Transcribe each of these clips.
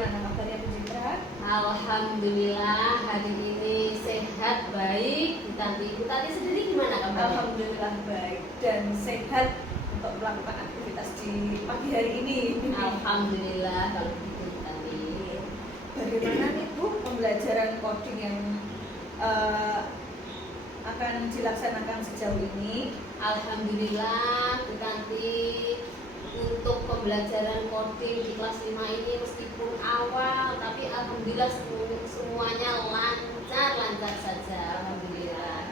bagaimana kabarnya Bu Citra? Alhamdulillah hari ini sehat, baik. Bu Tati sendiri gimana kabarnya? Alhamdulillah baik dan sehat untuk melakukan aktivitas di pagi hari ini. Alhamdulillah kalau begitu Bu Tati. Bagaimana nih Bu pembelajaran coding yang akan dilaksanakan sejauh ini? Alhamdulillah Bu Tati, untuk pembelajaran coding di kelas 5 ini meskipun awal tapi alhamdulillah semuanya lancar saja. Alhamdulillah.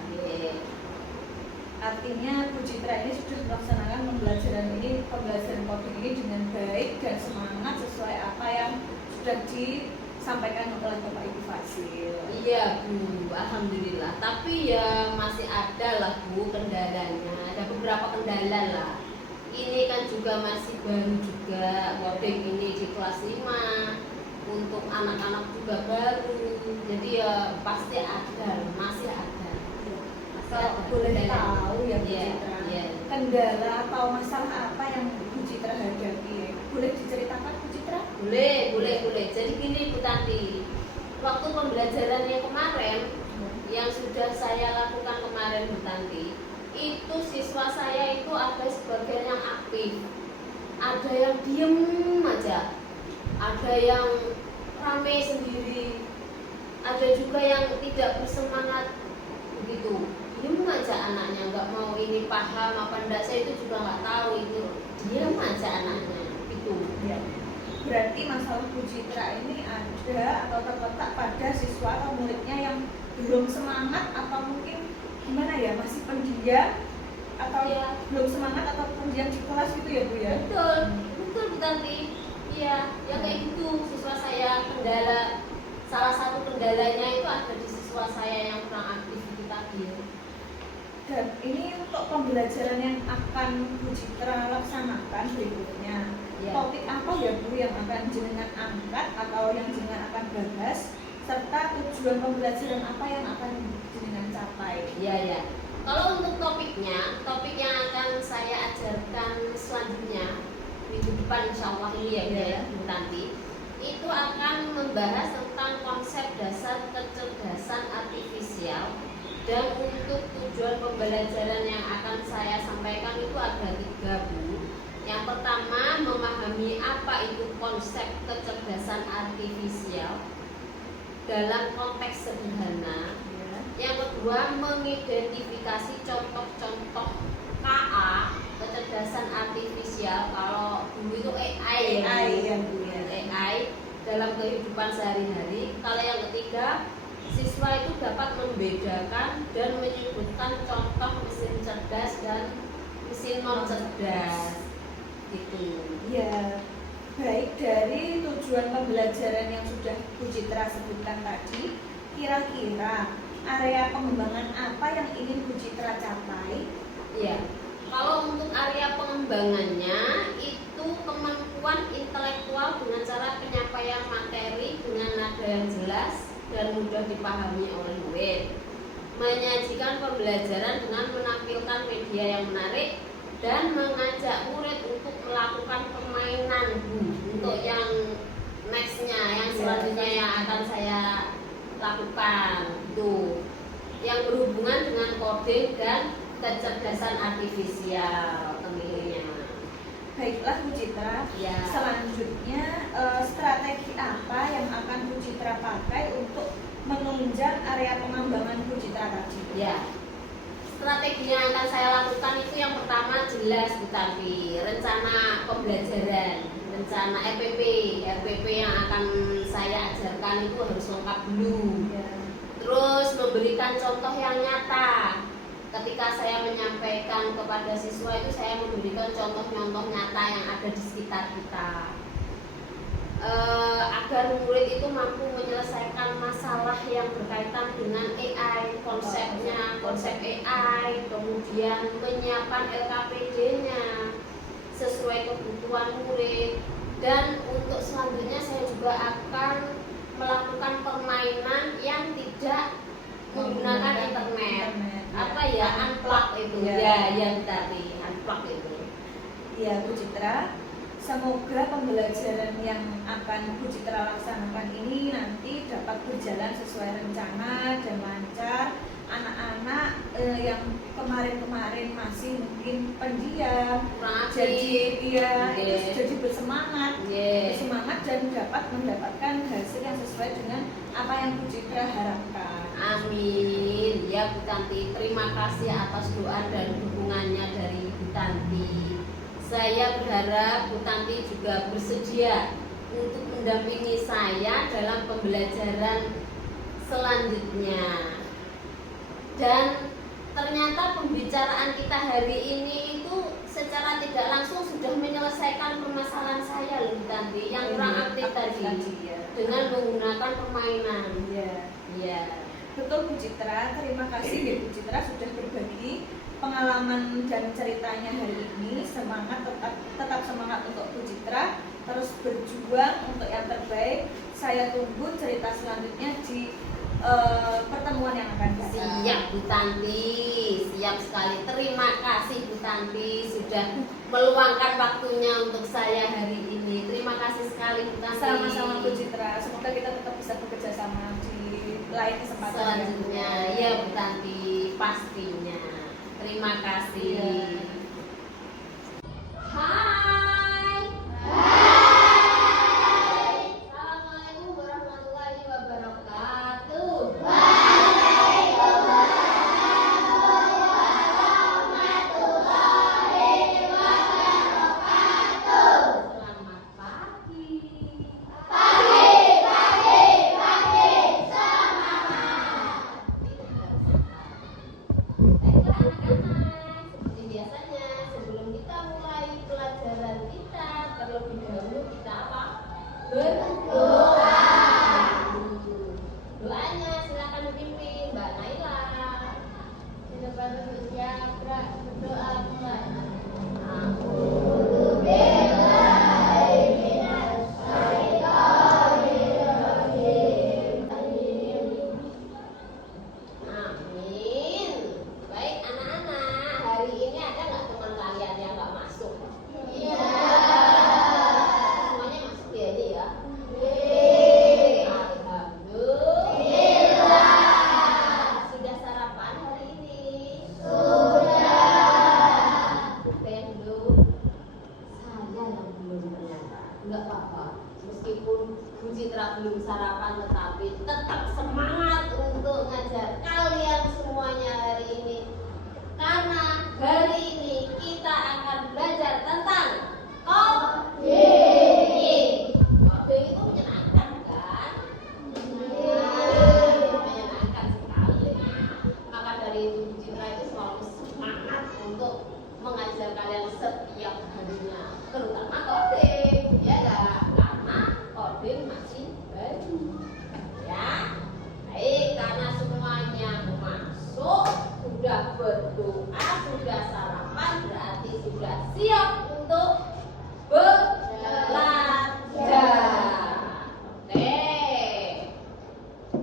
Artinya Bu Citra ini sudah melaksanakan pembelajaran coding ini dengan baik dan semangat sesuai apa yang sudah disampaikan oleh Bapak Ibu Fasil. Iya Bu, alhamdulillah. Tapi ya masih ada lah Bu kendalanya. Ada beberapa kendala lah. Ini kan juga masih baru juga coding ini di kelas 5. Untuk anak-anak juga baru. Jadi ya pasti ada, masih ada. Kalau boleh tahu ya Bu Citra, kendala atau masalah apa yang Bu Citra hadapi? Boleh diceritakan Bu Citra? Boleh. Jadi gini Bu Tati, waktu pembelajaran yang kemarin, yang sudah saya lakukan kemarin Bu Tati, itu siswa saya itu ada sebagian yang aktif, ada yang diem aja, ada yang rame sendiri, ada juga yang tidak bersemangat begitu, diem aja anaknya, nggak mau ini paham apa enggak, saya itu juga nggak tahu, itu diem aja anaknya gitu Ya. Berarti masalah Bu Citra ini ada atau terletak pada siswa atau muridnya yang belum semangat atau mungkin gimana ya, masih pendiam atau Ya. belum semangat atau pendiam di kelas gitu ya Bu ya? Betul Bu Tanti. Iya, ya kayak gitu. Siswa saya salah satu kendalanya itu ada di siswa saya yang kurang aktif itu tadi. Dan ini untuk pembelajaran yang akan Bu Citra laksanakan berikutnya, Ya. topik apa ya Bu yang akan jenengan angkat atau yang jenengan akan bahas, serta tujuan pembelajaran apa yang akan jenengan capai? Ya. Kalau untuk topik yang akan saya ajarkan selanjutnya minggu depan insya Allah ini ya Bu Tanti, itu akan membahas tentang konsep dasar kecerdasan artifisial. Dan untuk tujuan pembelajaran yang akan saya sampaikan itu ada 3 Bu. Yang pertama, memahami apa itu konsep kecerdasan artifisial dalam konteks sederhana. Yang kedua, mengidentifikasi contoh-contoh KA kecerdasan artifisial. Kalau dulu itu AI ya Bu ya. AI dalam kehidupan sehari-hari. Kalau yang ketiga, siswa itu dapat membedakan dan menyebutkan contoh mesin cerdas dan mesin non cerdas gitu. Ya, baik, dari tujuan pembelajaran yang sudah Bu Citra sebutkan tadi, kira-kira area pengembangan apa yang ingin Bu Citra capai? Ya, kalau untuk area pengembangannya itu kemampuan intelektual dengan cara penyampaian materi dengan nada yang jelas dan mudah dipahami oleh murid, menyajikan pembelajaran dengan menampilkan media yang menarik, dan mengajak murid untuk melakukan permainan untuk yang nextnya, yang selanjutnya yang akan saya lakukan itu yang berhubungan dengan coding dan kecerdasan artifisial tentunya. Baiklah Bu Citra, Ya. selanjutnya strategi apa yang akan Bu Citra pakai untuk menunjang area pengembangan Bu Citra tadi? Ya, strategi yang akan saya lakukan itu yang pertama jelas Bu Tanti, rencana pembelajaran, rencana RPP yang akan saya ajarkan itu harus lengkap dulu. Ya. Terus memberikan contoh yang nyata. Ketika saya menyampaikan kepada siswa itu saya memberikan contoh-contoh nyata yang ada di sekitar kita. Agar murid itu mampu menyelesaikan masalah yang berkaitan dengan AI, konsep AI, kemudian menyiapkan LKPD-nya sesuai kebutuhan murid. Dan untuk selanjutnya saya juga akan melakukan permainan yang tidak menggunakan internet. Apa ya, unplug itu ya tadi unplug itu. Ya Bu Citra, semoga pembelajaran yang akan Bu Citra laksanakan ini nanti dapat berjalan sesuai rencana dan lancar. Anak-anak yang kemarin-kemarin masih mungkin pendiam, jadi itu jadi bersemangat, bersemangat dan dapat mendapatkan hasil yang sesuai dengan apa yang Bu Citra harapkan. Amin. Ya Bu Tanti, terima kasih atas doa dan dukungannya dari Bu Tanti. Saya berharap Bu Tanti juga bersedia untuk mendampingi saya dalam pembelajaran selanjutnya. Dan ternyata pembicaraan kita hari ini itu secara tidak langsung sudah menyelesaikan permasalahan saya loh Bu Tanti yang kurang aktif tadi dengan menggunakan permainan. Ya. Betul Bu Citra, terima kasih ya Bu Citra sudah berbagi pengalaman dan ceritanya hari ini. Semangat, tetap semangat untuk Bu Citra, terus berjuang untuk yang terbaik. Saya tunggu cerita selanjutnya di pertemuan yang akan datang. Siap Bu Tanti, siap sekali. Terima kasih Bu Tanti sudah meluangkan waktunya untuk saya hari ini. Terima kasih sekali Bu Tanti. Sama-sama Bu Citra, semoga kita tetap bisa bekerja sama di lain kesempatan selanjutnya. Ya Bu Tanti, pastinya. Terima kasih. Hai. Assalamualaikum warahmatullahi wabarakatuh. Selamat pagi. Baiklah anak-anak, seperti biasanya sebelum kita mulai pelajaran kita, terlebih dahulu kita apa? Berdoa. Doanya silakan dipimpin Mbak Naila. Di depan siapa berdoa mulai. Amin. Baik anak-anak, hari ini ada nggak teman kalian yang nggak masuk? Iya. Semuanya masuk ya ini ya? Alhamdulillah. Sudah sarapan hari ini? Sudah. Belum? Saya yang belum ternyata. Nggak apa-apa. Meskipun Bu Citra belum sarapan, tetapi tetap semangat untuk ngajar kalian semuanya hari ini. Karena hari ini kita akan belajar tentang coding. Coding itu menyenangkan kan? Menyenangkan sekali. Maka dari itu Bu Citra itu selalu semangat untuk mengajar kalian setiap harinya, terutama coding, ya kan? Karena coding masih baru, ya. Baik, karena semuanya masuk, sudah berdoa, sudah sarapan, berarti sudah siap untuk belajar. Oke,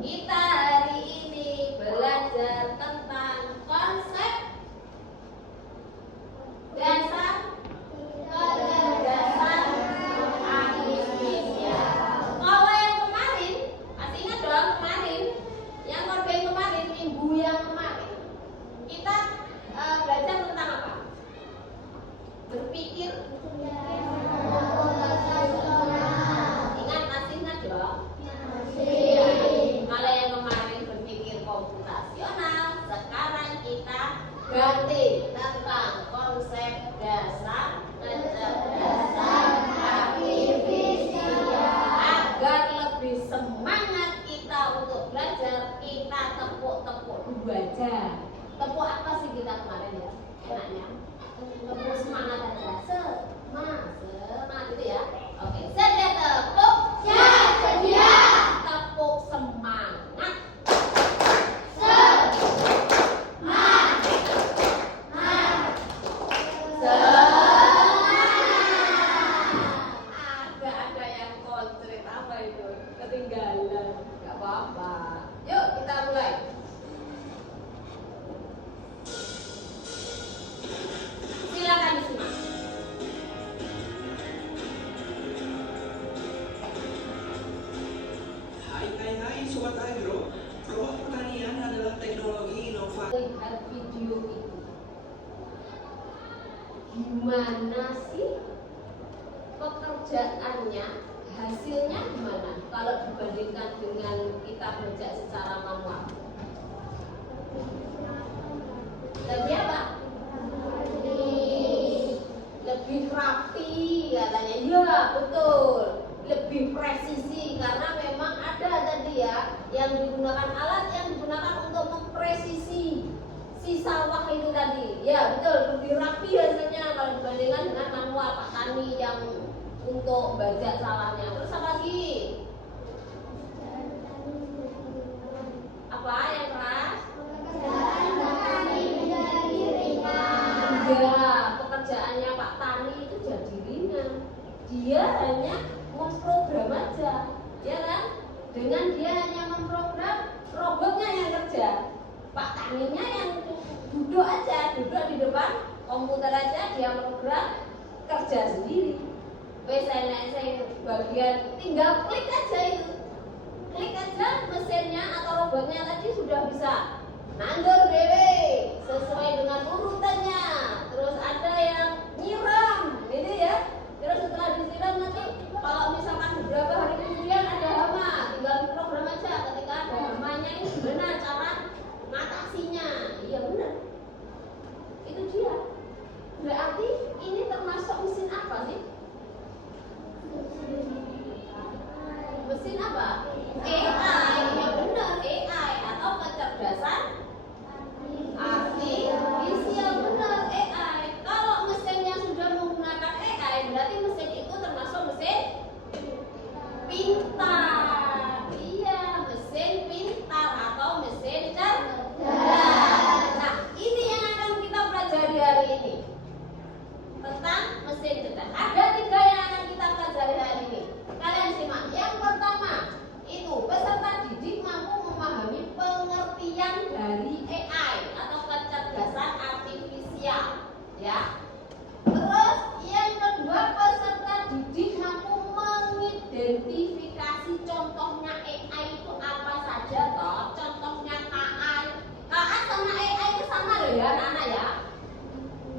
kita hari ini belajar tentang konsep dasar Indonesia. Kalau yang kemarin, masih ingat dong kemarin, yang korban kemarin, minggu yang kemarin, kita belajar tentang apa? Berpikir. Ingat, masih ingat dong? Iya. Kalau yang kemarin berpikir komputasional, sekarang kita ganti tentang konsep dasar kecerdasan artifisial. Agar lebih semangat kita untuk belajar, kita tepuk-tepuk dulu aja. Tepuk apa sih kita kemarin ya? Enaknya tepuk semangat aja. Semangat itu ya. Oke, sedia tepuk. Ya, sedia. Tepuk semangat. Agak ada yang kontrit, apa itu? Ketinggalan. Gak apa-apa. Yuk kita mulai. Silakan disimak. Sobat Agro, robot pertanian adalah teknologi inovasi. Lihat video itu, gimana sih pekerjaannya, hasilnya gimana kalau dibandingkan dengan kita belajar secara manual? Lebih apa? Lebih rapi katanya. Ya betul, lebih presisi karena memang ada tadi ya yang digunakan, alat yang digunakan untuk mempresisi si sawah itu tadi. Ya betul, lebih rapi hasilnya kalau dibandingkan dengan manual Pak Tani yang untuk bajak sawahnya. Terus apa lagi? Apa yang keras? Ya, pekerjaannya Pak Tani itu jadi ringan. Dia hanya memprogram aja, ya kan? Dengan dia hanya memprogram, robotnya yang kerja. Pak Taninya yang duduk aja, duduk di depan komputer aja, dia program, kerja sendiri. Saya bagian tinggal klik aja itu, klik aja mesinnya atau robotnya tadi sudah bisa nandur dewe sesuai dengan urutannya. Terus ada yang nyiram, gitu ya. Terus setelah disiram nanti kalau misalkan beberapa hari kemudian ada hama, tinggal program aja ketika ada hamanya ini gimana cara mengatasinya. Iya benar, itu dia. Berarti ini termasuk mesin apa sih? Mesin apa? AI, ya benar, AI atau kecerdasan artifisial, benar, AI. Kalau mesinnya sudah menggunakan AI, berarti mesin itu termasuk mesin pintar. Iya, mesin pintar atau mesin cerdas. Nah, ini yang akan kita pelajari hari ini tentang mesin cerdas. Ada 3 yang akan kita pelajari hari ini. Kalian simak. Yang pertama itu peserta didik mampu memahami pengertian dari AI atau kecerdasan artifisial, ya. Terus yang kedua, peserta didik mampu mengidentifikasi contohnya AI itu apa saja toh. Contohnya KA sama AI itu sama loh ya anak-anak ya.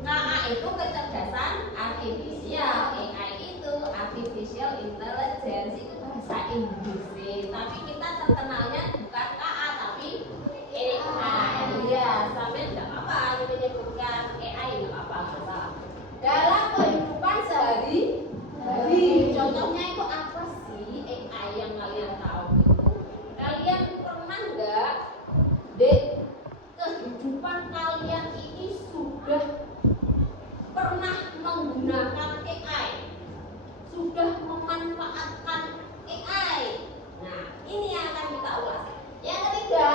KA itu kecerdasan artifisial, AI itu artificial intelligence, itu bahasa Inggris sih. Tapi kita terkenalnya bukan KA tapi AI. Iya, sampai tidak apa-apa menyebutkan AI, tidak apa-apa. Dalam kehidupan sehari-hari, contohnya itu apa sih AI yang kalian tahu itu? Kalian pernah nggak dek kehidupan kalian ini sudah pernah menggunakan AI, sudah memanfaatkan AI? Nah, ini yang akan kita ulas. Yang ketiga,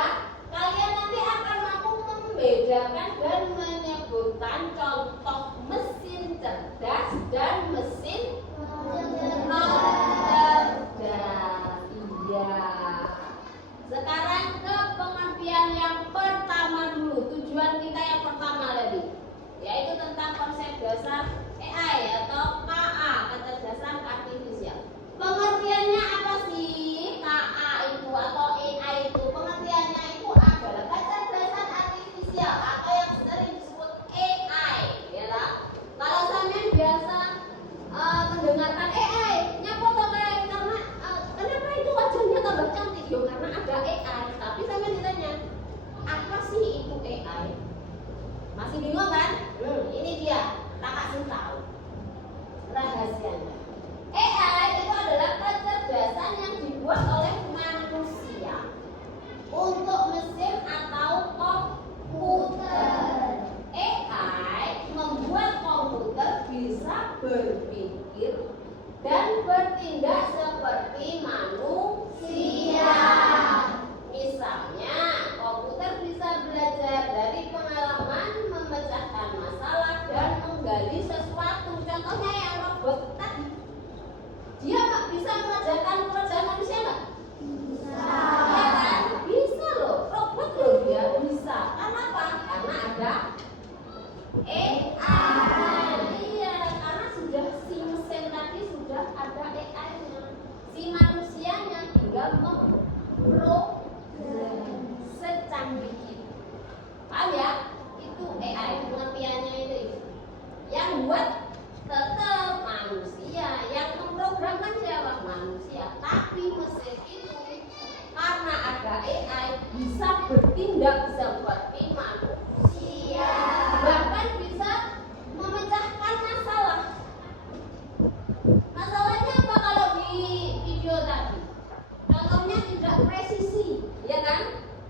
kalian nanti akan mampu membedakan dan menyebutkan contoh mesin cerdas dan mesin non-cerdas. Iya. Sekarang ke pengertian yang pertama dulu. Tujuan kita yang pertama tadi, yaitu tentang konsep dasar AI atau KA, kecerdasan artifisial. Pengertiannya apa sih KA itu atau AI itu? Pengertiannya itu adalah kecerdasan artifisial atau yang sering disebut AI, ya lah. Kalau kalian biasa mendengarkan AI, nyapa kayak karena kenapa itu wajahnya tambah cantik? Yo karena ada AI. Tapi saya ditanya, apa sih itu AI? Masih bingung kan? Ini dia, tak kasih tahu rahasianya. AI itu adalah kecerdasan yang dibuat oleh manusia untuk mesin atau komputer. AI membuat komputer bisa berpikir dan bertindak seperti manusia. Misalnya, komputer bisa belajar dari pengalaman, memecahkan masalah, dan menggali sesuatu. Contohnya yang robot tadi, dia bisa mengerjakan pekerjaan manusia nggak? Bisa. Ya kan? Bisa loh, robot loh dia bisa. Kenapa? Karena ada AI. Iya, karena sudah si mesin tadi sudah ada AI-nya. Si manusianya tinggal secanggih itu. Paham ya? Itu AI pengertiannya itu. Yang buat tetap manusia, yang memprogramkan siapa? Manusia. Tapi mesin itu karena ada AI bisa bertindak, bisa buat manusia, bahkan bisa memecahkan masalah. Masalahnya apa kalau di video tadi? Contohnya tidak presisi, ya kan?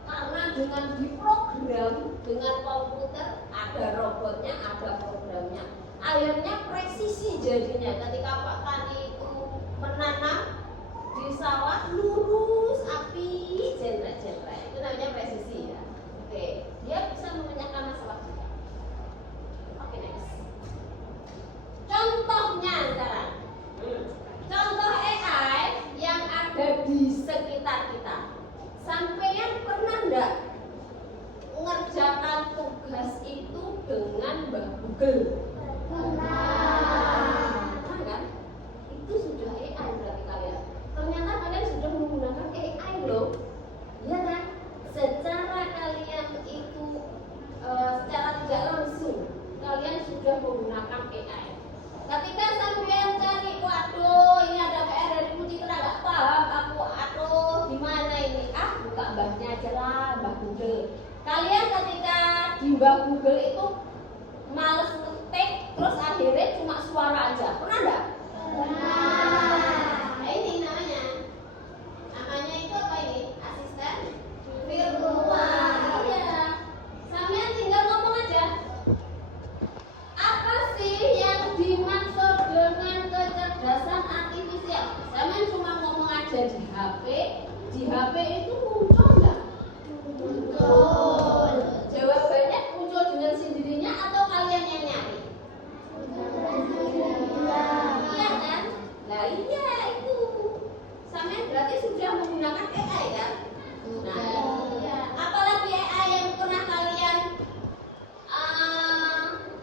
Karena dengan diprogram dengan komputer, ada robotnya, ada programnya, akhirnya presisi jadinya. Ketika Pak Tani itu menanam di sawah, lurus, api, jentra-jentra, itu namanya presisi ya. Oke, dia bisa memecahkan masalah juga. Oke, next. Contohnya sekarang, contoh AI yang ada di sekitar kita. Sampeyan pernah enggak mengerjakan tugas itu dengan Mbak Google? Pernah kan? Itu sudah AI berarti kalian. Ternyata kalian sudah menggunakan AI loh, ya kan? Secara kalian itu secara tidak langsung kalian sudah menggunakan AI. Ketika sampean cari, waduh ini ada PR dari Bu Citra, nggak paham aku, aduh gimana ini? Buka Mbahnya aja lah, Mbah Google. Kalian ketika di Mbah Google itu males ngetik, terus akhirnya cuma suara aja, pernah nggak? Nah, ini namanya itu apa ini? Asisten virtual. Iya, sampean tinggal ngomong aja. Apa sih yang dimaksud dengan kecerdasan artifisial? Sampean cuma ngomong aja di HP itu muncul nggak? Muncul. Jawabannya muncul dengan sendirinya atau kalian yang nyari? Iya kan? Nah iya itu. Sampean berarti sudah menggunakan AI kan? Nah iya. Apalagi AI yang pernah kalian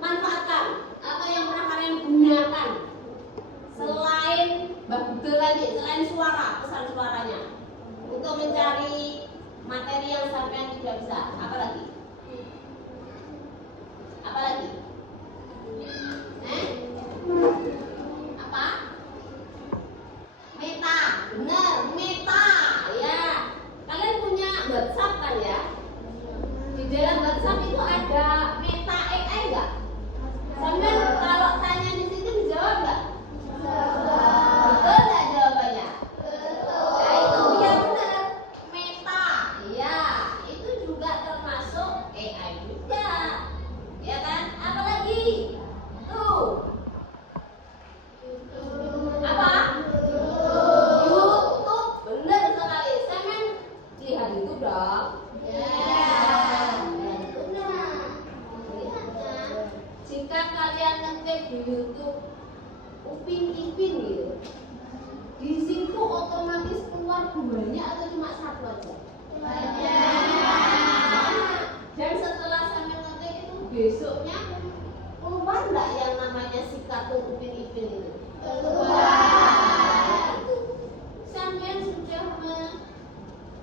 manfaatkan atau yang pernah kalian gunakan selain Mbak Google tadi, selain suara, pesan suaranya untuk mencari materi yang sampean tidak bisa, apa lagi? Apa lagi? Apa? Meta, benar, Meta, ya. Kalian punya WhatsApp kan ya? Di dalam WhatsApp itu ada Meta AI nggak? Sampean kalau tanya di situ dijawab nggak? Betul nggak jawabannya? Nah itu dia benar, Meta, ya itu juga termasuk AI juga, ya kan? Apalagi tuh apa? YouTube, benar sekali. Sampean lihat itu dong. Jika kalian ngetik di YouTube Upin Ipin gitu, di situ otomatis keluar banyak atau cuma satu aja? Dan setelah sampai ngetik itu besoknya keluar nggak yang namanya si kartun Upin Ipin itu? Itu sampean sudah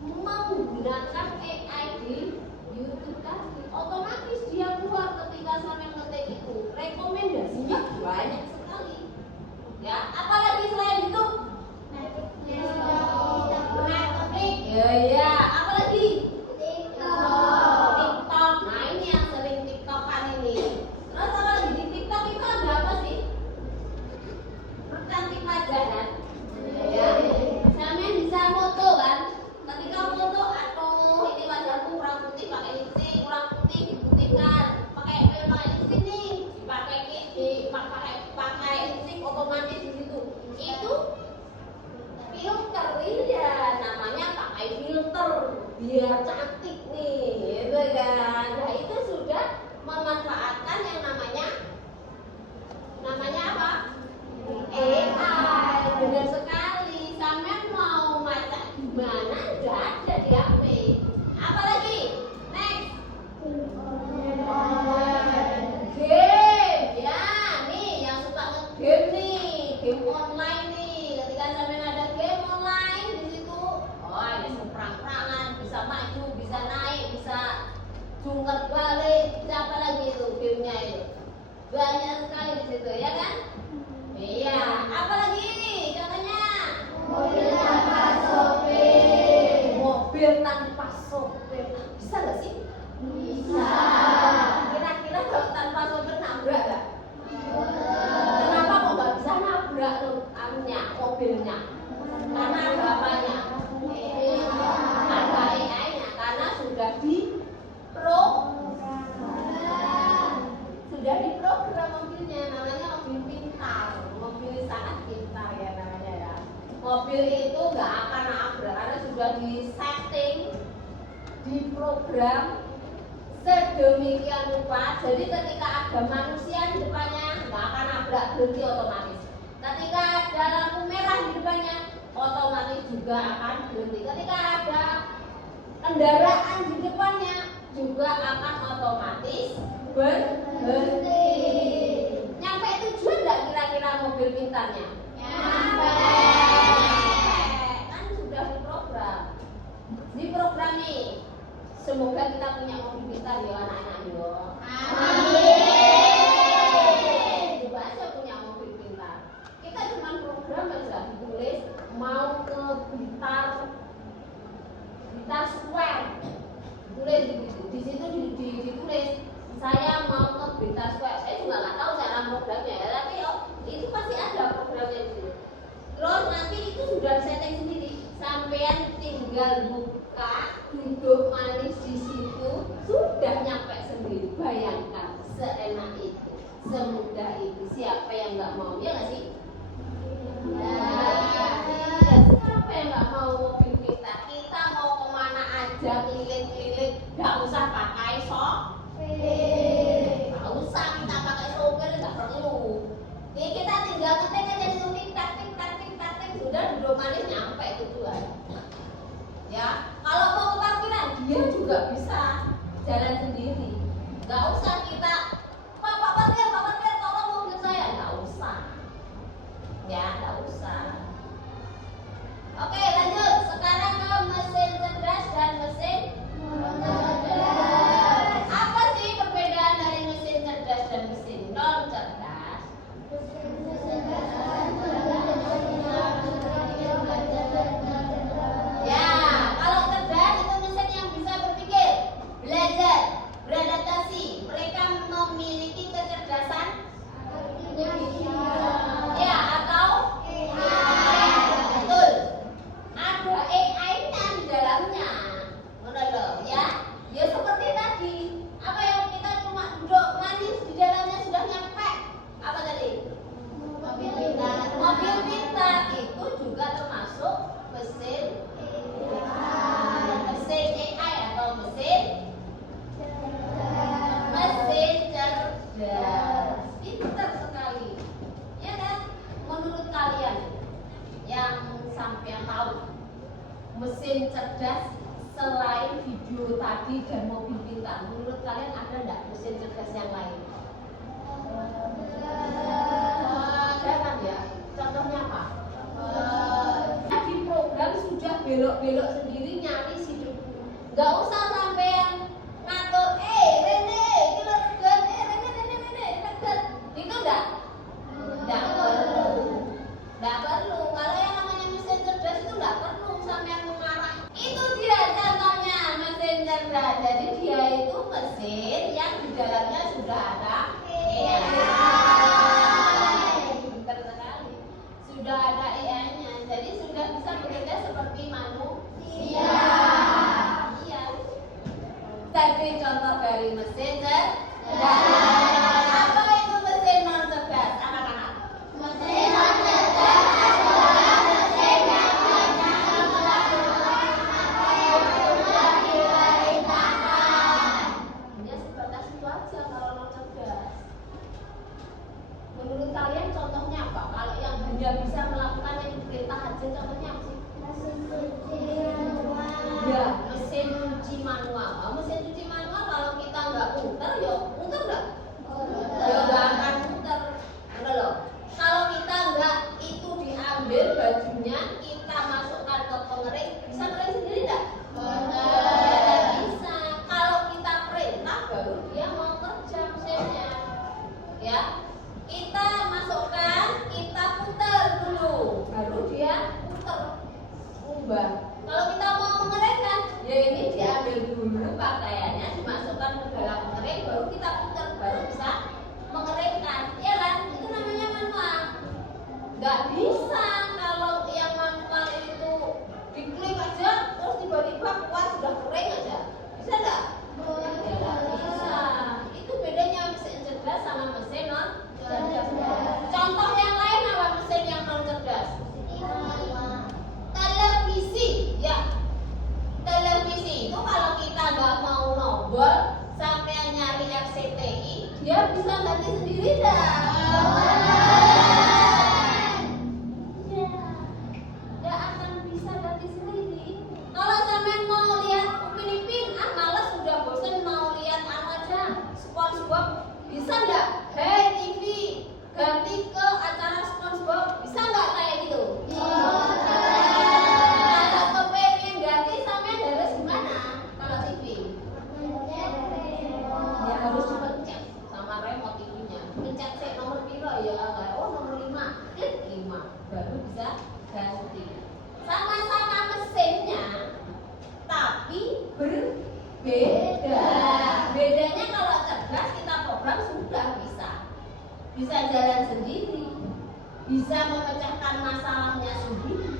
menggunakan AI di YouTube tadi, otomatis dia keluar ketika sampean ngetik itu. Rekomendasinya banyak sekali. Ya, apalagi selain itu? Netflix. Ya, apalagi? TikTok. Nah, ini yang sering TikTokan ini. Terus apalagi di TikTok itu ada apa sih? Cantik wajah kan? Ya. Sampean bisa foto kan? Ketika foto, aduh ini wajahku kurang putih, pakai lipstick, kurang putih diputihkan, pakai lipstick nih, pakai lipstick otomatis di situ. Itu filter ya, namanya pakai filter biar cantik nih, gitu kan? Nah itu sudah memanfaatkan yang namanya apa? AI. Benar sekali. Sampean mau maca di mana? Sudah ada di HP. Apalagi? Next. Game. Ya, nih yang suka nge-game nih, game online nih. Ketika sampean ada game online di situ, oh ini seperangkat Banyak sekali di situ, ya kan? Iya. Apalagi contohnya? Mobil tanpa sopir. Mobil tanpa sopir. Bisa nggak sih? Bisa. Kira-kira kalau tanpa sopir nabrak nggak? Kenapa kok nggak bisa nabrak tuh mobilnya? Karena ada apanya? Ada AI-nya. Karena sudah diprogram mobilnya. Namanya mobil pintar. Mobil sangat pintar ya namanya ya. Mobil itu nggak akan nabrak karena sudah di-setting, diprogram sedemikian rupa. Jadi ketika ada manusia di depannya nggak akan nabrak, berhenti otomatis. Ketika ada lampu merah di depannya otomatis juga akan berhenti. Ketika ada kendaraan di depannya juga akan otomatis berhenti. Nyampe tujuan nggak kira-kira mobil pintarnya? Nyampe. Kan sudah diprogram nih. Semoga kita punya mobil pintar ya anak-anak yo. Amin. Coba aja punya mobil pintar. Kita cuma program aja ditulis mau ke Blitar Square. Tulis begitu. Di situ ditulis saya mau ke Blitar Square. Saya juga nggak tahu cara programnya ya, tapi itu pasti ada programnya di situ. Terus nanti itu sudah setting sendiri. Sampean tinggal buka, duduk manis di situ, sudah nyampe sendiri. Bayangkan seenak itu, semudah itu. Siapa yang nggak mau? Ya nggak sih? Siapa yang nggak mau mobil kita? Kita mau kemana aja, keliling-keliling, nggak usah pakai sopir. Nggak usah kita pakai sopir, nggak perlu. Ini kita tinggal ngetik aja di sini, tik, sudah duduk manis nyampe tujuan. Ya, kalau mau ke parkiran dia juga bisa jalan sendiri. Nggak usah kita Pak parkir, tolong mobil saya. Nggak usah. Ya, nggak usah. Oke, lanjut. Sekarang ke mesin cerdas dan mesin non cerdas. Apa sih perbedaan dari mesin cerdas dan mesin non cerdas? Ya, kalau cerdas itu mesin yang bisa berpikir, belajar, beradaptasi. Mereka memiliki kecerdasan ya atau betul. Ada AI-nya di dalamnya. Benar loh, ya. Ya seperti tadi. Apa yang kita cuma duduk manis di dalamnya sudah nyampe. Apa tadi? Mobil pintar. Mobil pintar itu juga termasuk mesin AI atau mesin cerdas. Pintar sekali. Ya kan? Menurut kalian yang sampean tahu mesin cerdas selain video tadi dan mobil pintar, menurut kalian ada nggak mesin cerdas yang lain? Ada kan ya? Contohnya apa? Di program sudah belok-belok sendiri nyari hidup. Nggak usah sampean ngatur, Rene, kita regan, Rene, regan. Itu enggak perlu. Nggak perlu. Kalau yang namanya mesin cerdas itu nggak perlu sampean mengarah. Itu dia contohnya mesin cerdas. Jadi dia itu mesin yang di dalamnya sudah ada AI. Pintar sekali. Sudah ada AI-nya. Jadi sudah bisa bekerja seperti manusia. Iya. Tadi contoh dari mesin cerdas. Apa itu mesin non cerdas, anak-anak? Mesin non cerdas adalah mesin yang hanya melakukan apa yang sudah diperintahkan. Ya sebatas itu aja kalau non cerdas. Menurut kalian contohnya apa? Kalau yang hanya bisa melakukan yang diperintah aja, contohnya apa sih? Mesin cuci manual. Ya, mesin cuci manual. Mesin cuci manual kalau kita nggak putar, ya putar nggak? Ya nggak akan putar. Udah loh. Kalau kita nggak itu diambil bajunya, kita masukkan ke pengering, bisa ngering sendiri nggak? Nggak bisa. Kalau kita perintah baru dia mau kerja mesinnya. Ya, pakaiannya dimasukkan ke dalam pengering, baru kita putar, baru bisa mengeringkan. Ya kan? Itu namanya manual. Nggak bisa kalau yang manual itu diklik aja terus tiba-tiba kuat sudah kering aja. Bisa nggak? Ya nggak bisa. Itu bedanya mesin cerdas sama mesin non cerdas. Contoh yang lain apa mesin yang non cerdas? Televisi, ya. Televisi itu kalau kita nggak mau nobel sampai nyari RCTI, dia bisa ganti sendiri dah. Ya, nggak akan bisa ganti sendiri. Kalau sampai mau lihat Upin Ipin, malas sudah bosen mau lihat aja SpongeBob, bisa nggak? Hey TV, ganti ke acara SpongeBob, bisa nggak kayak gitu? Kalau kepengen ganti sampai harus gimana? Kalau TV? Ya harus dipencet sama remote TV-nya. Pencet sih nomor piro ya? Oh nomor 5, klik 5, baru bisa ganti. Sama-sama mesinnya, tapi berbeda. Bedanya kalau cerdas kita program sudah bisa jalan sendiri, bisa memecahkan masalahnya sendiri.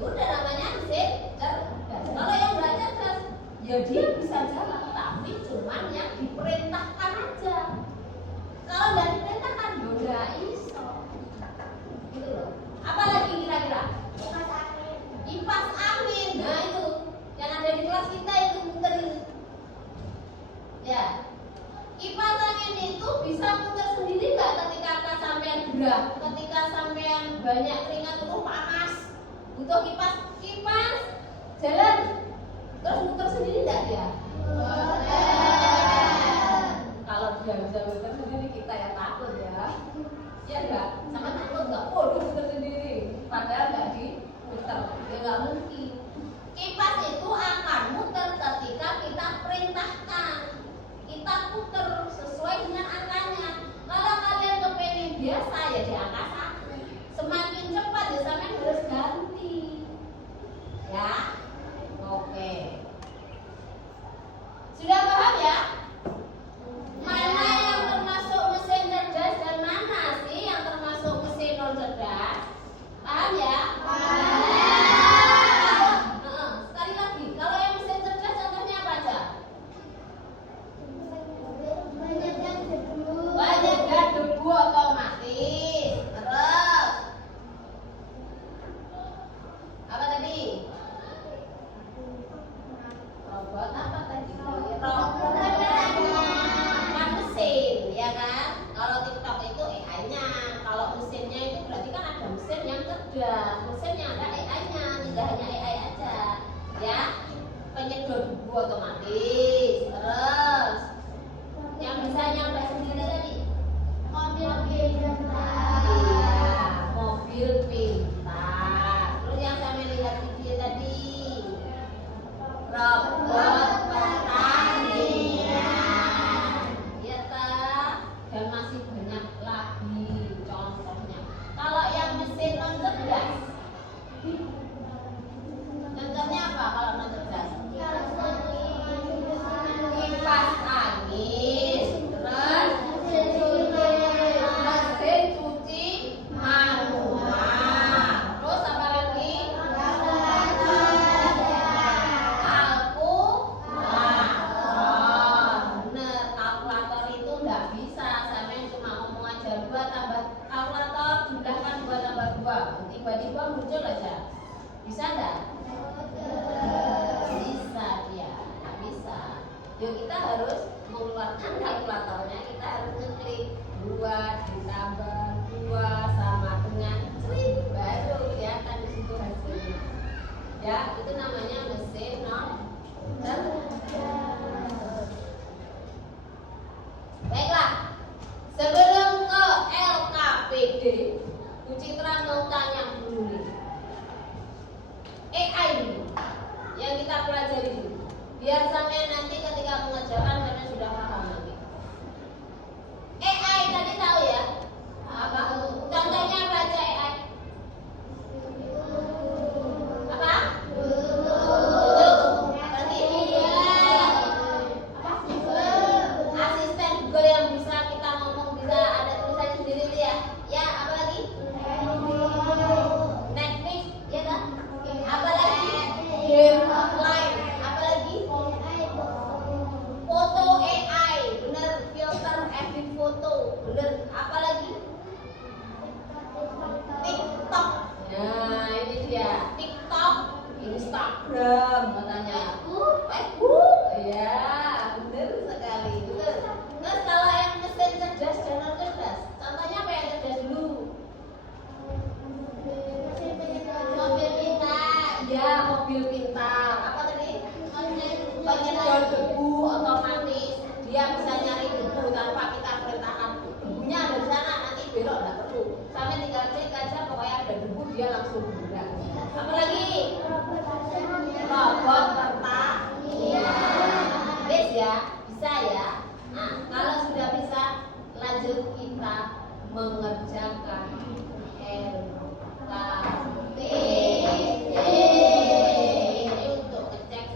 Udah namanya mesin cerdas. Kalau yang nggak cerdas, ya dia bisa jalan, tapi cuman yang diperintahkan aja. Kalau nggak diperintahkan, ya nggak iso. Gitu loh. Apalagi kira-kira? Kipas angin. Nah itu yang ada di kelas kita itu muterin. Ya. Kipas angin itu bisa muter sendiri nggak ketika sampean gerah, ketika sampean banyak keringat itu panas, butuh kipas jalan, terus muter sendiri nggak dia? Kalau dia bisa muter sendiri kita ya takut ya nggak? Sama takut nggak? Waduh muter sendiri, padahal nggak diputer, ya nggak mungkin. Kipas itu akan muter ketika kita perintahkan. Kita puter sesuai dengan angkanya. Kalau kalian kepengen biasa ya di angka 1. Semakin cepat ya sampai harus ganti. Ya, oke. Sudah paham ya? Mana yang termasuk mesin cerdas dan mana sih yang termasuk mesin non cerdas? Paham ya? Sekali lagi, kalau yang mesin cerdas contohnya apa aja? Banyak dan debu otomatis. Terus apa tadi? Robot apa tadi? Robot kan mesin, ya kan? Kalau TikTok itu AI-nya, kalau mesinnya itu berarti kan ada mesin yang cerdas, mesin yang ada AI-nya, tidak hanya AI aja, ya. Penyedot debu otomatis. Terus yang bisa nyampe sendiri tadi? Mobil pintar. Iya, mobil pintar. Terus yang saya lihat video tadi, robot pertanian. Ya tak? Dan masih banyak lagi contohnya. Kalau yang mesin non cerdas, contohnya apa kalau non cerdas? Kipas angin, terus mesin cuci manual, terus apa lagi? Kalkulator. Bener, kalkulator itu nggak bisa sampai cuma ngomong aja 2 tambah kalkulator jumlahkan 2 tambah 2, tiba-tiba muncul aja. Bisa nggak? Bisa dia, nggak bisa. Yuk kita harus mengeluarkan kalkulatornya, kita harus ngeklik 2 ditambah 2 sama dengan cerit, baru kelihatan di situ hasilnya. Ya, itu namanya mesin non cerdas. Baiklah, sebelum ke LKPD, Bu Citra mau tanya dulu nih. AI dulu, yang kita pelajari dulu. Biar sampai nanti ketika mengerjakan kalian sudah paham nanti. AI tadi tahu ya? Apa? Contohnya apa aja AI? Apa? Tadi Instagram katanya. Facebook. Iya, benar sekali. Betul. Terus kalau yang mesin cerdas dan non cerdas, contohnya apa yang cerdas dulu? Mobil pintar. Ya, mobil pintar. Apa tadi? Penyedot debu otomatis. Dia bisa nyari debu tanpa kita perintahkan. Debunya ada di sana, nanti belok nggak perlu. Sampai tinggal klik aja, pokoknya ada debu dia langsung bergerak. Apa lagi? Robot pertanian. Bis ya, bisa ya. Nah, kalau sudah bisa, lanjut kita mengerjakan LKPD. Ini untuk ngecek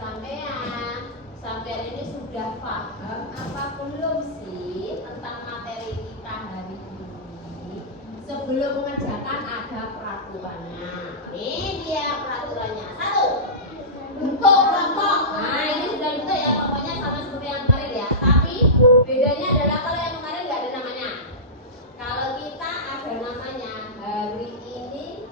sampean ini sudah paham apa belum sih tentang materi kita hari ini? Sebelum mengerjakan ada peraturannya. Ini dia peraturannya. 1. Bentuk kelompok. Nah, ini sudah bentuk ya kelompoknya sama seperti yang kemarin ya. Tapi bedanya adalah kalau yang kemarin nggak ada namanya. Kalau kita ada namanya, hari ini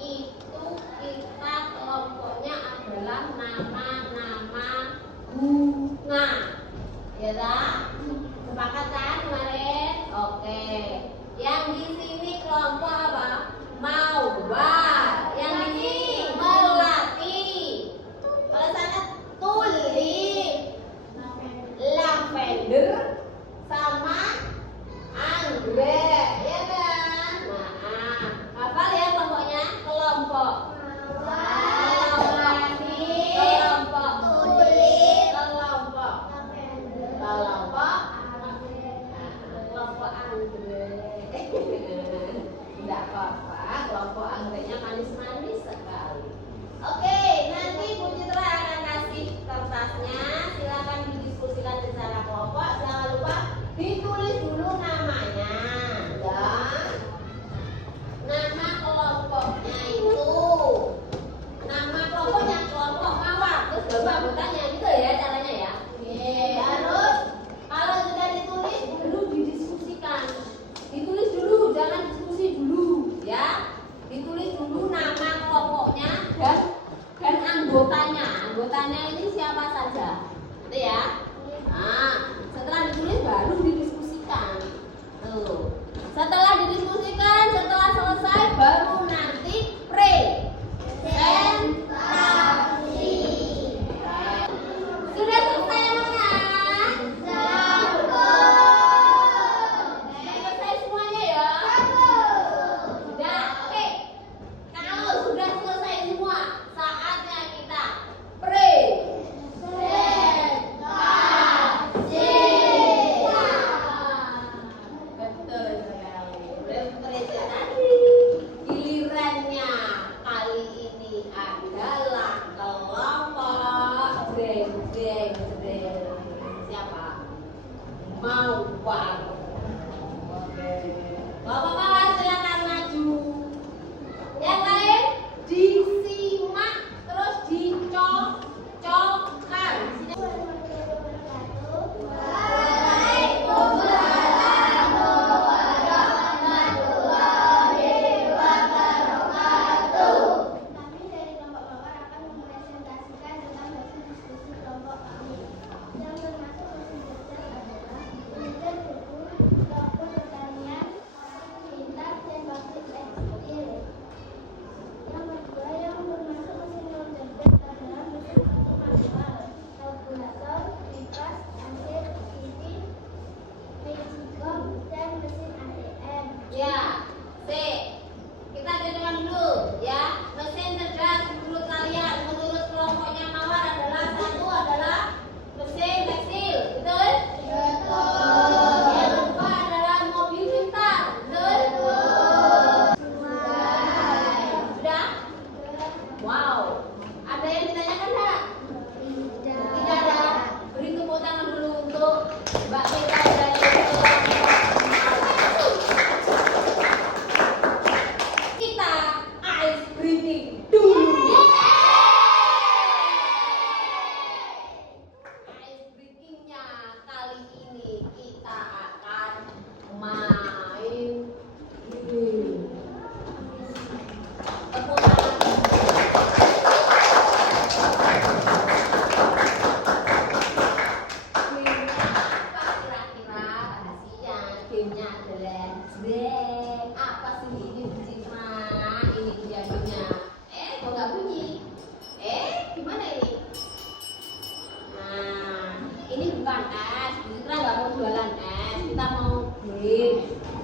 itu kita kelompoknya adalah nama-nama bunga. Ya tak? Sepakat kan kemarin? Oke. Yang di sini kelompok apa? Mawar. Yang ini melati. Kalau sana tulip, lavender, sama anggrek, ya kan? Nah, hafal ya kelompoknya? Kelompok melati, kelompok tulip, kelompok anggrek. Tidak apa-apa, kelompok anggreknya manis-manis sekali. Oke, nanti Bu Citra akan kasih kertasnya. Silakan didiskusikan secara kelompok. Jangan lupa ditulis dulu namanya, ya. Nama kelompoknya itu. Nama kelompoknya kelompok mawar. Terus baru anggotanya, gitu ya caranya ya. Harus kalau sudah ditulis belum didiskusikan. Ditulis dulu, jangan diskusi dulu, ya. Ditulis dulu nama kelompoknya dan anggotanya. Anggotanya ini siapa saja, gitu ya. Nah, setelah ditulis baru didiskusikan. Tuh. Setelah didiskusikan, setelah selesai baru nanti presentasi.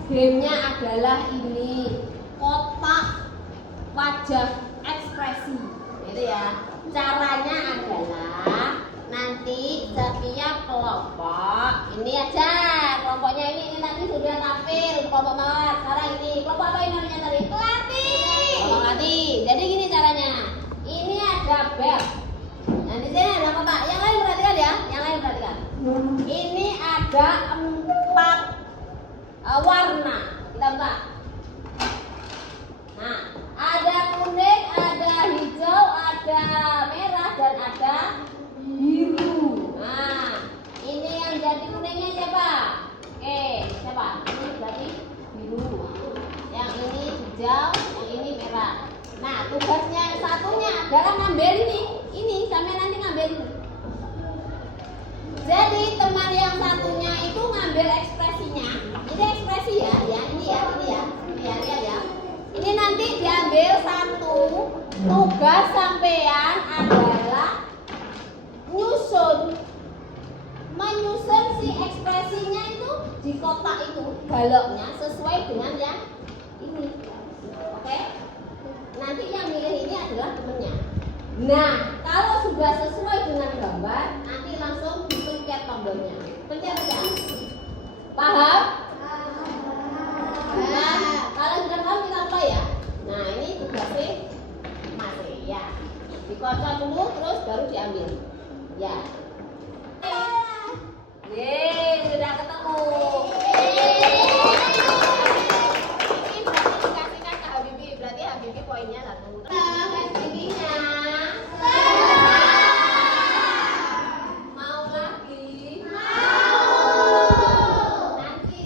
Gamenya adalah ini kotak wajah ekspresi, gitu ya. Caranya adalah nanti setiap kelompok ini aja, kelompoknya ini nanti sudah tampil kelompok mawar. Sekarang ini kelompok apa ini namanya tadi? Kelati. Kelompok kelati. Jadi gini caranya. Ini ada bel. Nah di sini ada kotak. Yang lain perhatikan ya. Yang lain perhatikan. Ini ada 4 warna. Kita buka. Nah, ada kuning, ada hijau, ada merah, dan ada biru. Nah, ini yang jadi kuningnya siapa? Oke, siapa? Ini berarti biru. Yang ini hijau, yang ini merah. Nah, tugasnya satunya adalah ngambil ini sampai nanti ngambil ini. Jadi teman yang satunya itu ngambil ekspresinya. Ini ekspresi ya, ini ya. Lihat ya. Ini nanti diambil satu. Tugas sampean adalah menyusun si ekspresinya itu di kotak itu, baloknya sesuai dengan yang ini. Oke? Nanti yang milih ini adalah temennya. Nah, kalau sudah sesuai dengan gambar, nanti langsung dipencet tombolnya. Pencet aja. Paham? Nah, kalau sudah paham kita mulai ya. Nah, ini tugasnya masih ya. Dikocok dulu terus baru diambil. Ya. Yeay, sudah ketemu. Ini berarti dikasihkan ke Habibie. Berarti Habibie poinnya 1. Habibie-nya. Mau lagi? Mau. Nanti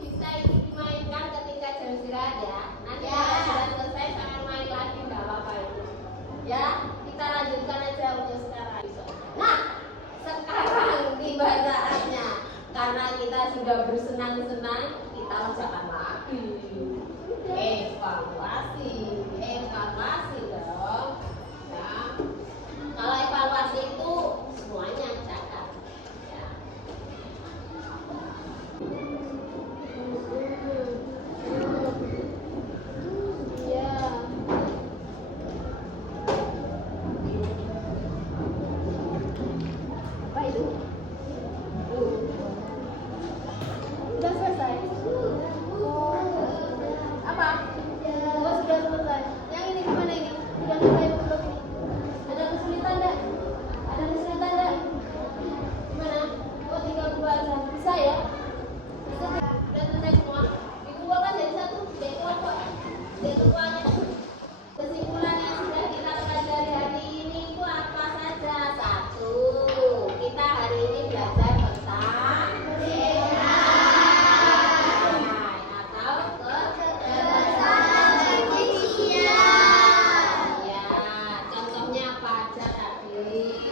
bisa ini dimainkan ketika jam istirahat ya. Nanti kalau sudah selesai saya main lagi, nggak apa-apa itu. Ya, kita lanjutkan aja untuk sekarang. Nah, sekarang tiba saatnya. Karena kita sudah bersenang-senang, kita kerjakan lagi. Evaluasi dong. Ya. Kalau evaluasi itu semuanya catat. Ya. Iya. Apa itu? Sudah selesai. Apa? Oh, sudah selesai. Yang ini gimana ini? Sudah selesai belum ini? Ada kesulitan enggak? Gimana? Oh, tinggal 2 aja. Bisa ya? Bisa. Sudah selesai semua. Dikumpulkan jadi satu. Jadi kelompok. Jadi kelompoknya. Kesimpulan yang sudah kita pelajari hari ini itu apa saja? 1. Kita hari ini belajar tentang atau kecerdasan artifisial. Ya, contohnya apa aja tadi?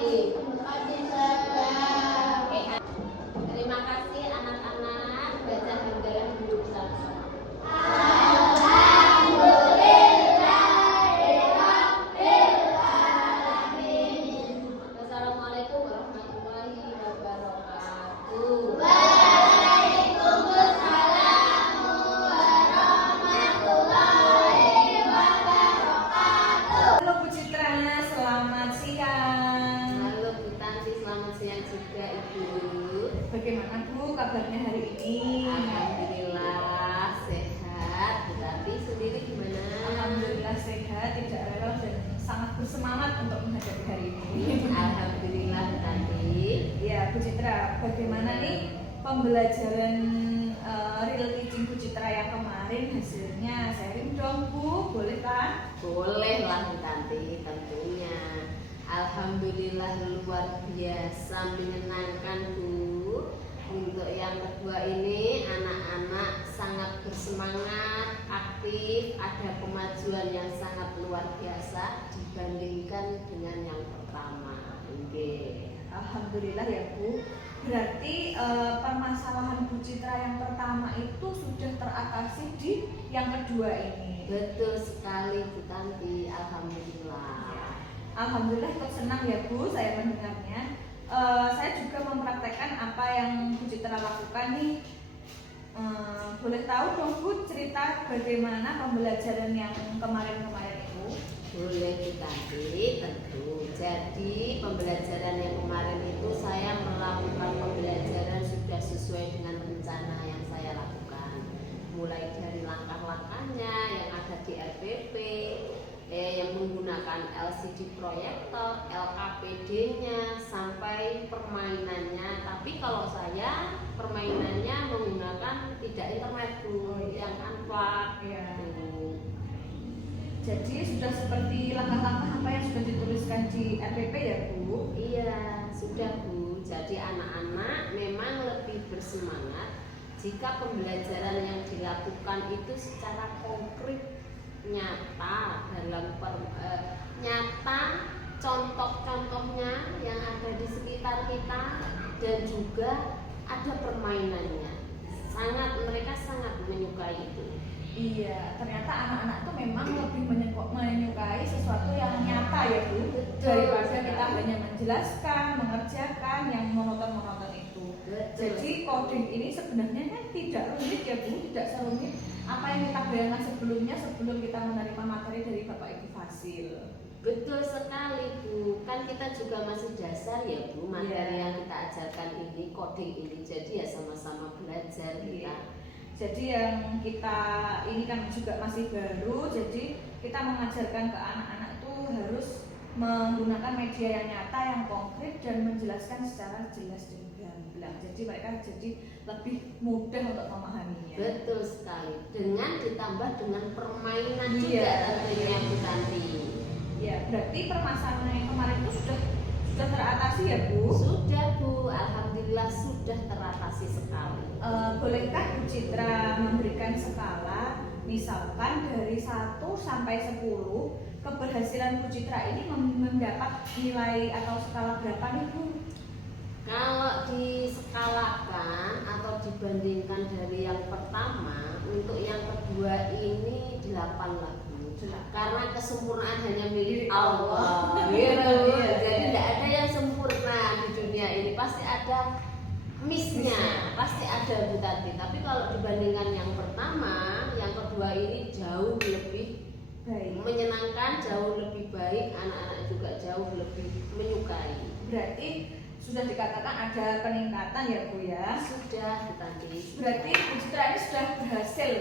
Oke, terima kasih anak-anak. Baca hamdalah dulu bersama. Assalamualaikum warahmatullahi wabarakatuh. Halo Bu Citra, selamat siang. Halo Bu Tanti, selamat siang juga Ibu. Bagaimana Bu kabarnya hari ini? Alhamdulillah sehat. Bu Tanti sendiri gimana? Alhamdulillah sehat, tidak rewel dan sangat bersemangat untuk menghadapi hari ini. Alhamdulillah Bu Tanti. Ya Bu Citra, bagaimana nih pembelajaran real teaching Bu Citra yang kemarin hasilnya? Sharing dong Bu, boleh kan? Boleh lah Bu Tanti, tentunya. Alhamdulillah luar biasa menyenangkan Bu. Untuk yang kedua ini anak-anak sangat bersemangat, aktif, ada kemajuan yang sangat luar biasa dibandingkan dengan yang pertama. Oke. Alhamdulillah ya Bu. Berarti permasalahan Bu Citra yang pertama itu sudah teratasi di yang kedua ini. Betul sekali Bu Tanti, alhamdulillah. Alhamdulillah ikut senang ya Bu saya mendengarnya. Saya juga mempraktekkan apa yang Bu Citra lakukan nih. Boleh tahu dong Bu cerita bagaimana pembelajaran yang kemarin-kemarin itu? Boleh diganti, tentu. Jadi pembelajaran yang kemarin itu saya melakukan pembelajaran sudah sesuai dengan rencana yang saya lakukan. Mulai dari langkah-langkahnya yang ada di RPP, yang menggunakan LCD proyektor, LKPD-nya, sampai permainannya. Tapi kalau saya permainannya menggunakan tidak internet Bu, yang unplug. Iya. Tuh. Jadi sudah seperti langkah-langkah apa yang sudah dituliskan di RPP ya Bu? Iya, sudah Bu. Jadi anak-anak memang lebih bersemangat jika pembelajaran yang dilakukan itu secara konkret, nyata nyata, contoh-contohnya yang ada di sekitar kita, dan juga ada permainannya. Mereka sangat menyukai itu. Iya, ternyata anak-anak itu memang lebih menyukai sesuatu yang nyata ya Bu, daripada kita hanya menjelaskan, mengerjakan yang monoton-monoton itu. Betul. Jadi coding ini sebenarnya kan tidak rumit ya Bu, tidak serumit apa yang kita bayangkan sebelumnya sebelum kita menerima materi dari Bapak Ibu Fasil. Betul sekali Bu, kan kita juga masih dasar ya Bu, materi Iya. yang kita ajarkan ini, coding ini, jadi ya sama-sama belajar kita. Jadi yang kita ini kan juga masih baru, jadi kita mengajarkan ke anak-anak itu harus menggunakan media yang nyata, yang konkret, dan menjelaskan secara jelas dan gamblang. Jadi mereka jadi lebih mudah untuk memahaminya. Betul sekali, dengan ditambah dengan permainan Iya. juga tentunya Bu Tanti. Ya, berarti permasalahan yang kemarin itu sudah teratasi ya Bu? Sudah Bu, alhamdulillah sudah teratasi sekali. Bolehkah Bu Citra memberikan skala, misalkan dari 1 sampai 10, keberhasilan Bu Citra ini mendapat nilai atau skala berapa nih Bu? Kalau diskalakan atau dibandingkan dari yang pertama, untuk yang kedua ini 8 lah Bu. Karena kesempurnaan hanya milik Allah. Gitu. Jadi tidak ada yang sempurna di dunia ini, pasti ada missnya, pasti ada Bu Tati. Tapi kalau dibandingkan yang pertama, yang kedua ini jauh lebih Baik. menyenangkan, jauh lebih baik, anak-anak juga jauh lebih menyukai. Berarti sudah dikatakan ada peningkatan ya Bu ya? Sudah Bu Tati. Berarti Bu Citra ini sudah berhasil,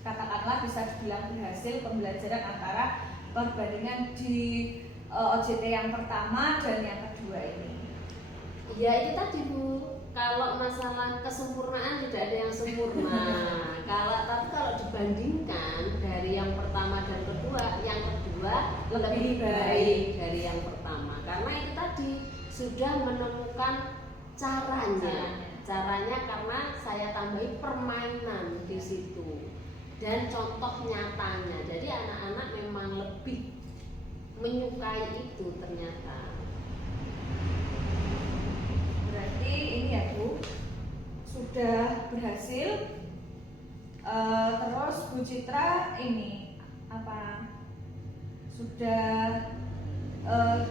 katakanlah bisa dibilang berhasil pembelajaran antara perbandingan di OJT yang pertama dan yang kedua ini. Ya itu tadi Bu, kalau masalah kesempurnaan tidak ada yang sempurna. Tapi kalau dibandingkan dari yang pertama dan kedua, yang kedua lebih baik dari yang pertama. Karena itu tadi sudah menemukan caranya karena saya tambahi permainan di situ dan contoh nyatanya. Jadi anak-anak memang lebih menyukai itu ternyata. Berarti ini ya Bu, sudah berhasil. Terus Bu Citra ini apa? Sudah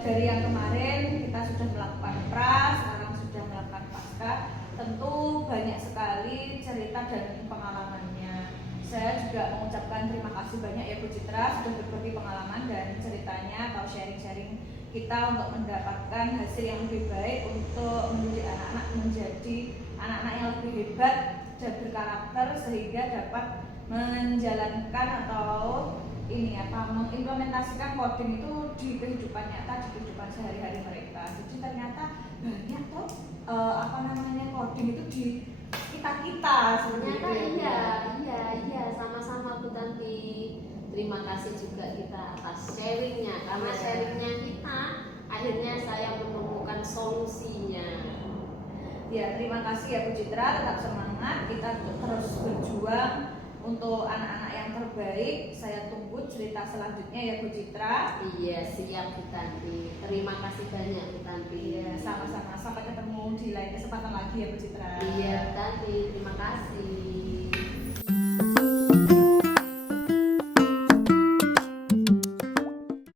dari yang kemarin kita sudah melakukan pras, sekarang sudah melakukan pasca. Tentu banyak sekali cerita dan pengalamannya. Saya juga mengucapkan terima kasih banyak ya Bu Citra sudah berbagi pengalaman dan ceritanya atau sharing-sharing kita untuk mendapatkan hasil yang lebih baik untuk mendidik anak-anak menjadi anak-anak yang lebih hebat dan berkarakter sehingga dapat menjalankan atau mengimplementasikan coding itu di kehidupan nyata, di kehidupan sehari-hari mereka. Jadi ternyata banyak tuh coding itu di kita Ternyata iya sama-sama Bu Tanti. Terima kasih juga kita atas sharingnya, karena sharingnya kita akhirnya saya menemukan solusinya. Ya, terima kasih ya Bu Citra, tetap semangat, kita terus berjuang untuk anak-anak yang terbaik. Saya tunggu cerita selanjutnya ya Bu Citra. Iya, siap Bu Tanti. Terima kasih banyak Bu Tanti. Iya, sama-sama. Sampai ketemu di lain kesempatan lagi ya Bu Citra. Iya Bu Tanti, terima kasih.